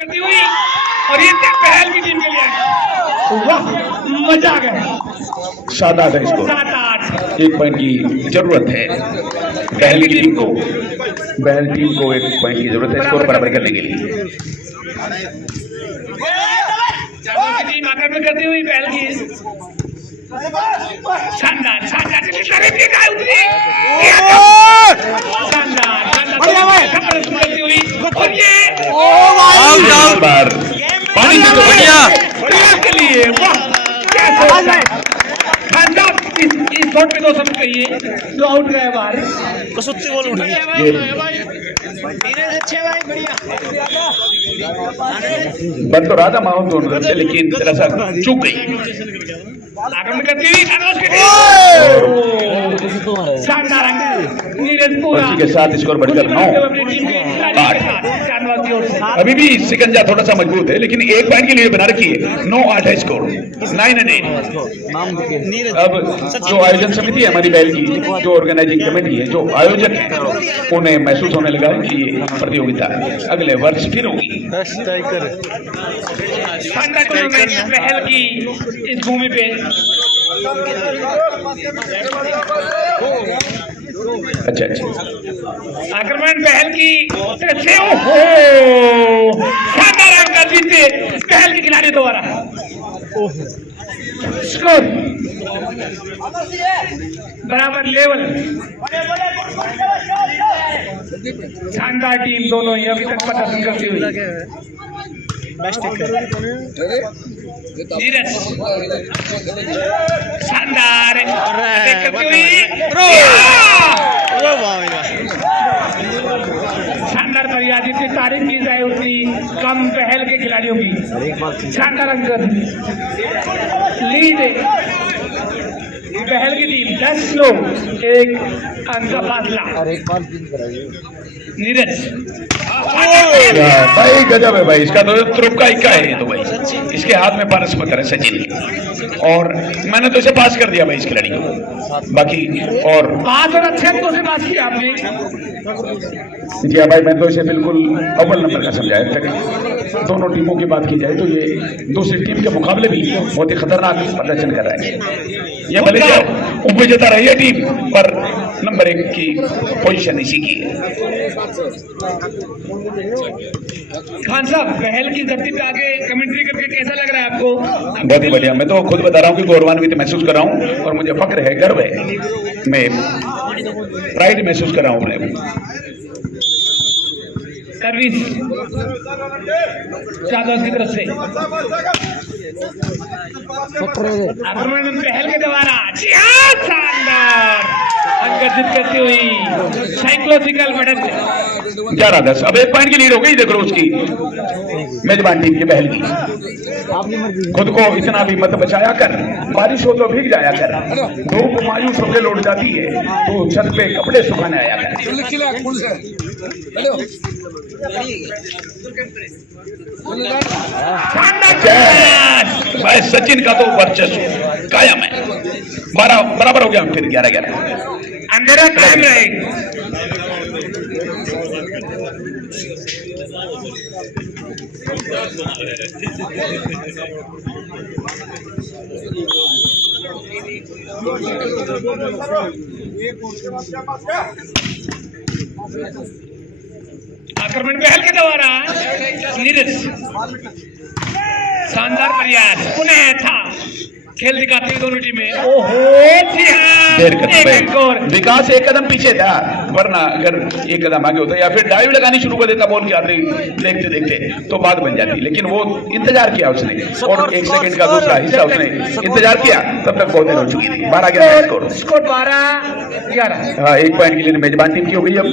करती हुई और ये पहल की टीम के लिए वाह मजा आ गया। 7-8 है स्कोर। 7-8 1 पॉइंट की जरूरत है पहल की टीम को। पहल टीम को 1 पॉइंट की जरूरत है स्कोर बराबर करने के लिए। टीम आक्रमण करती हुई पहल की शानदार शानदार करती हुई और ये बार पानी से तो बढ़िया के लिए वाह क्या इस शॉट पे तो सब कहिए तो आउट गए बाहर कसुत्ती बॉल उठ गई अच्छे भाई बढ़िया बन तो रहा था माहौल दोनों तरफ से, लेकिन जरा सा चूक गई। आक्रमण करती हुई शानदार नीरज पूरा उसी के साथ स्कोर बढ़कर 9-8। अभी भी सिकंजा थोड़ा सा मजबूत है, लेकिन 1 पॉइंट के लिए बना रखी है। 9-8 है स्कोर। 9-8। अब जो आयोजन समिति है हमारी बैल की, जो ऑर्गेनाइजिंग कमेटी है, जो आयोजक है, उन्हें महसूस होने लगा है कि ये प्रतियोगिता अगले वर्ष फिर होगी। पहल की इस भूमि पे अच्छा आक्रमण पहल की तरफ से शानदार अंक जीते पहल के खिलाड़ी द्वारा। स्कोर बराबर लेवल। शानदार टीम दोनों ही अभी तक प्रदर्शन करती हुई। नीरज शानदार करती हुई शानदार मर्यादित की तारीफ की जाए उतनी कम पहल के खिलाड़ियों की। शानदार अंक लीड पहल की टीम 10 लोग 1 अंक का फासला। नीरज भाई गजब है भाई, इसका तो तुरुप का है ये तो भाई। इसके हाथ में पारस पत्थर है सचिन के, और मैंने तो इसे पास कर दिया भाई इस खिलाड़ी को। बाकी और पास और अच्छे अंकों से पास किया आपने। जी हाँ भाई, मैंने तो इसे बिल्कुल अव्वल नंबर का समझाया था। दोनों टीमों की बात की जाए तो ये दूसरी टीम के मुकाबले भी बहुत ही खतरनाक प्रदर्शन कर रहा है। ये भले उपविजेता रही है टीम, पर नंबर 1 की पोजीशन इसी की है। खान साहब पहल की धरती पे आके कमेंट्री करके कैसा लग रहा है आपको? बहुत ही बढ़िया। मैं तो खुद बता रहा हूँ कि गौरवान्वित महसूस कर रहा हूँ, और मुझे फक्र है, गर्व है, मैं प्राइड महसूस कर रहा हूँ अपने। सर्विस जादव की तरफ से आक्रमण पहल के द्वारा शानदार अंक अर्जित करती हुई साइकोलॉजिकल बढ़त 11-10। अब 1 पॉइंट की लीड हो गई। देख लो उसकी मेजबान टीम की पहल की। खुद को इतना भी मत बचाया कर, बारिश हो तो भीग जाया कर, धूप मायूस होकर लौट जाती है तो छत पे कपड़े सुखाने आया कर। भाई सचिन का तो वर्चस्व कायम है। 12 बराबर हो गया, फिर 11-11 अंधेरा कायम रहे। आक्रमण पहल के द्वारा नीरज शानदार प्रयास पुनः था। खेल दिखाती हुई दोनों टीमें। विकास 1 कदम पीछे था, वरना अगर 1 कदम आगे होता या फिर डाइव लगानी शुरू कर देता बॉल के आते देखते देखते तो बात बन जाती। लेकिन वो इंतजार किया उसने, और 1 सेकंड का दूसरा हिस्सा उसने इंतजार किया, तब तक बहुत देर हो चुकी थी। 12-11 स्कोर 12-11। हाँ, 1 पॉइंट के लिए मेजबान टीम की हो गई। अब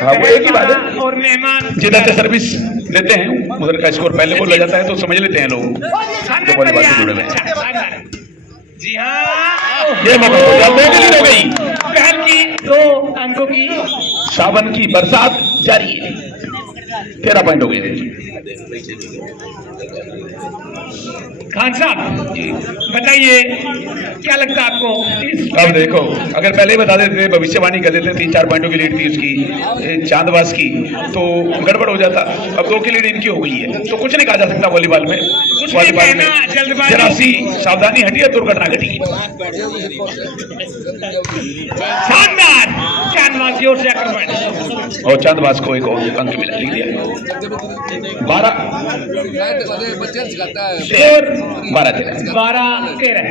हाँ, वो एक ही बात है, और मेहमान जिधर से सर्विस देते हैं उधर का स्कोर पहले बोला जाता है, तो समझ लेते हैं लोग जो बल्लेबाज से जुड़े हुए हैं। जी हाँ, ये मौका 2 की लीड हो गई। पहल की 2 अंकों की सावन की बरसात जारी है। 13 पॉइंट हो गए। खान साहब बताइए क्या लगता है आपको अब देखो, अगर पहले ही बता देते, भविष्यवाणी कर देते 3-4 पॉइंटों की लीड थी उसकी चांदवास की, तो गड़बड़ हो जाता। अब 2 की लीड इनकी हो गई है, तो कुछ नहीं कहा जा सकता वॉलीबॉल में। वॉलीबॉल में जरा सी सावधानी हटी है, दुर्घटना घटी। शानदार चांदवास की ओर से आक्रमण और चांदवास को एक और अंक मिला, लिख दिया 12 स्कोर 12-13। 12-13।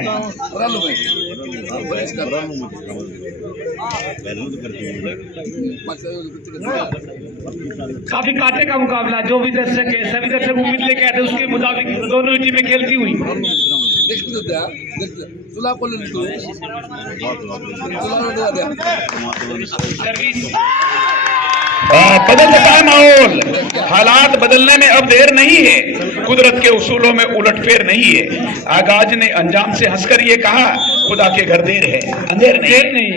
काफी कांटे का मुकाबला, जो भी दर्शक है सभी दर्शक उम्मीद लेके आए थे उसके मुताबिक दोनों ही टीमें खेलती हुई। सर्विस बदल सकता है माहौल, हालात बदलने में अब देर नहीं है, कुदरत के उसूलों में उलटफेर नहीं है। आगाज ने अंजाम से हंसकर ये कहा, खुदा के घर देर है, अंधेर नहीं। देर नहीं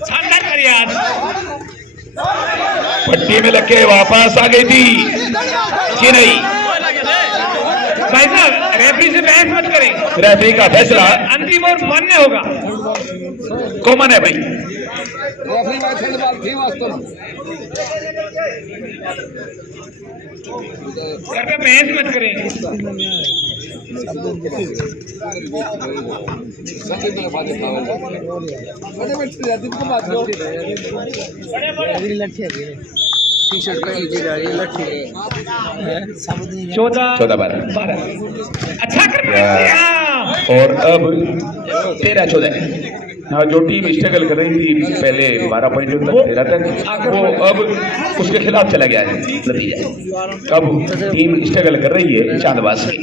शानदार प्रयास, पट्टी में लग के वापस आ गई थी कि नहीं? भाई साहब रेफरी से बहस मत करें, रेफरी का फैसला अंतिम और मान्य होगा। कॉमन है भाई। घर पे बहस मत करें। चौदह 14-12 अच्छा कर और अब 13-14। हाँ, जो टीम स्ट्रगल कर रही थी पहले 12 पॉइंट तक 13 तक, वो अब उसके खिलाफ चला गया है नतीजा। अब टीम स्ट्रगल कर रही है चांदवास की,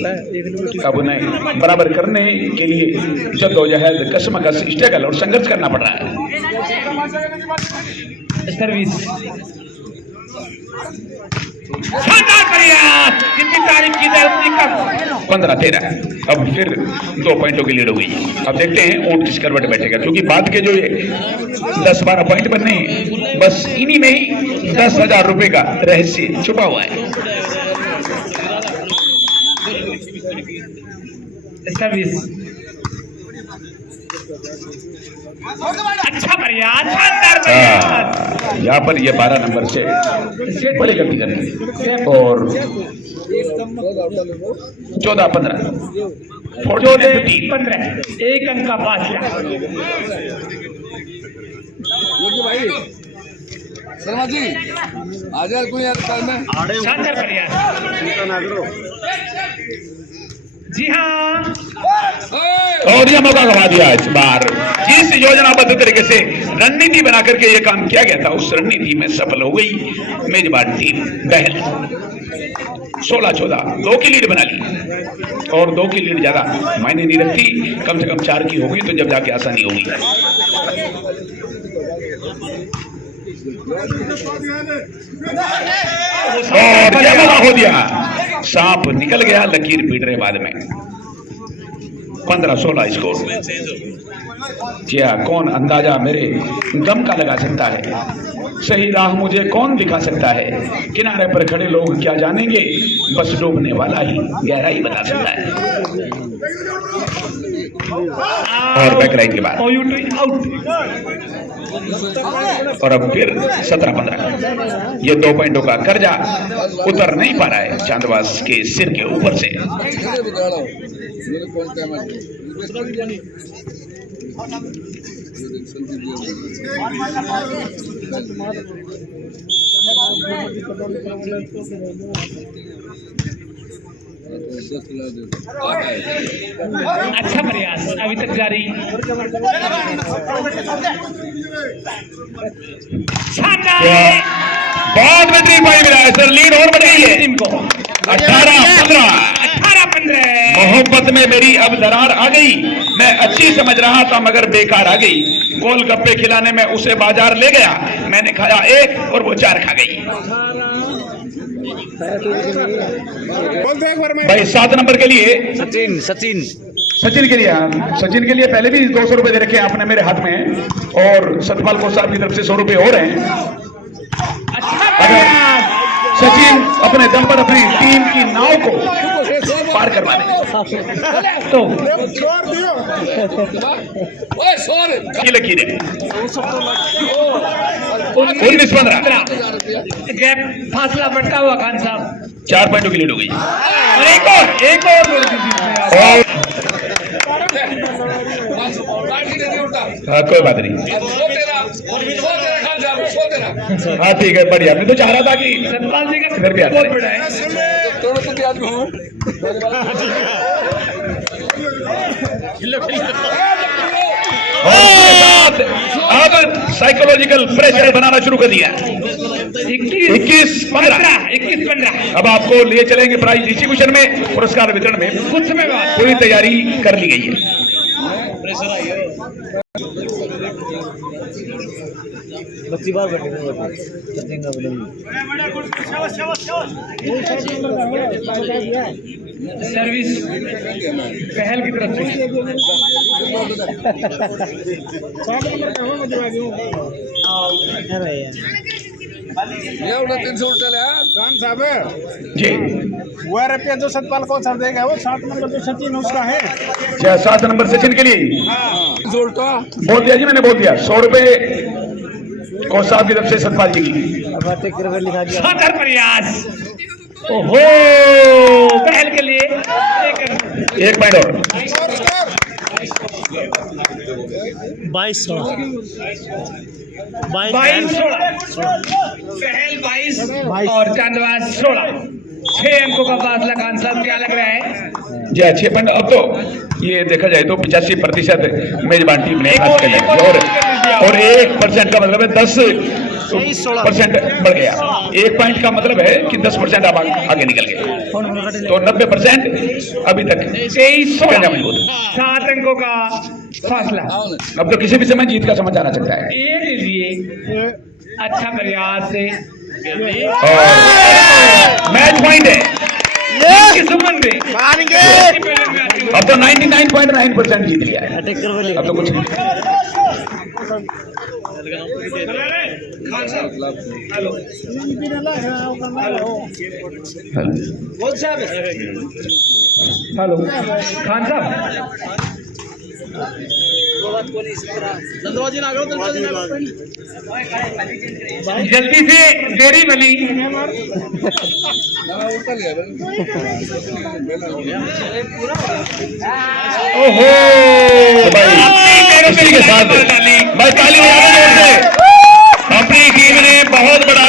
अब उन्हें बराबर करने के लिए जद्दोजहद, कशमकश, स्ट्रगल और संघर्ष करना पड़ रहा है। सर्विस शानदार प्रयास, जितनी तारीफ की जाए उतनी कम। 15-13। अब फिर 2 पॉइंटों की लीड हो गई। अब देखते हैं ऊंट किस करवट बैठेगा, क्योंकि बाद के जो ये 10-12 पॉइंट बनने हैं, बस इन्हीं में ही 10,000 रुपए का रहस्य छुपा हुआ है। सर्विस अच्छा प्रयास, शानदार प्रयास। यहाँ पर ये 12 नंबर से बड़ी गलती करनी और 14-15 14-15 एक अंक का फासला। शर्मा जी आज कोई शानदार प्रयास। जी हाँ, और यह मौका गवा दिया इस बार। जिस योजनाबद्ध तरीके से रणनीति बना करके यह काम किया गया था, उस रणनीति में सफल हो गई मेजबान टीम बहल। 16-14 2 की लीड बना ली, और 2 की लीड ज्यादा मायने नहीं रखती, कम से कम 4 की होगी तो जब जाके आसानी होगी। और क्या मौका हो दिया, सांप निकल गया, लकीर पीट रहे बाद में। 15-16 स्कोर। क्या कौन अंदाजा मेरे गम का लगा सकता है, सही राह मुझे कौन दिखा सकता है, किनारे पर खड़े लोग क्या जानेंगे, बस डूबने वाला ही गहराई बता सकता है। और बैक लाइन के बाद और अब फिर 17-15 ये 2 पॉइंटों का कर्जा उतर नहीं पा रहा है चांदवास के सिर के ऊपर से। अच्छा प्रयास अभी तक जारी। बहुत बेहतरीन पॉइंट मिला है सर, लीड और बढ़ गई है टीम को। 18-15 मोहब्बत में मेरी अब दरार आ गई, मैं अच्छी समझ रहा था मगर बेकार आ गई। गोलगप्पे खिलाने में उसे बाजार ले गया, मैंने खाया 1 और वो 4 खा गई। भाई 7 नंबर के लिए सचिन के लिए, सचिन के लिए पहले भी 200 रुपए दे रखे हैं आपने मेरे हाथ में, और सतपाल को साहब की तरफ से 100 रुपए हो रहे हैं। सचिन अपने दम पर अपनी टीम की नाव को पार करवाने तो ओए सॉर की लकीरें 19-15 गैप फासला बढ़ता हुआ खान साहब 4 पॉइंटों की लीड हो गई और एक और बोल दीजिए और लाठी दे उल्टा हाँ, कोई बात नहीं सो तेरा खान साहब सो तेरा हाँ ठीक है बढ़िया मैं तो चाह रहा था कि सतपाल जी का इधर भी आता बहुत है। बड़ा है थोड़ा तो क्या आदमी हूं और अब साइकोलॉजिकल प्रेशर बनाना शुरू कर दिया 21-15 अब आपको लिए चलेंगे प्राइज डिस्ट्रीब्यूशन में पुरस्कार वितरण में कुछ समय बाद पूरी तैयारी कर ली गई है सर्विस पहल की तरफ से ये उल्टा 300 उल्टा ले खान साहब जी वह रुपया जो सतपाल को सर देगा वो 7 नंबर जो सचिन उसका है। क्या 7 नंबर सचिन के लिए 300 उल्टा बोल दिया जी मैंने बोल दिया 100 रुपए को साहब की तरफ से सतपाल जी की सादर प्रयास ओहो पहल के लिए एक पॉइंट और 22 पहल 22 और चांदवास 16 6 अंकों का फासला खान साहब क्या लग रहा है जी 6 पॉइंट अब तो ये देखा जाए तो 85% मेजबान टीम ने हासिल कर लिया और 1% का मतलब है 10% बढ़ गया 1 पॉइंट का मतलब है कि 10% आप आगे निकल गए तो 90% अभी तक 23-16 7 अंकों का फासला अब तो किसी भी समय जीत का समझ आना सकता है ये लीजिए अच्छा प्रयास से और मैच पॉइंट है सुमन में अब तो 99.9% जीत लिया है अब तो कुछ नहीं हेलो खान साहब जल्दी से देरी भली उल्टा लिया ओहो भाई इसी के साथ भाई ताली बजाना जोर से अपनी टीम ने बहुत बड़ा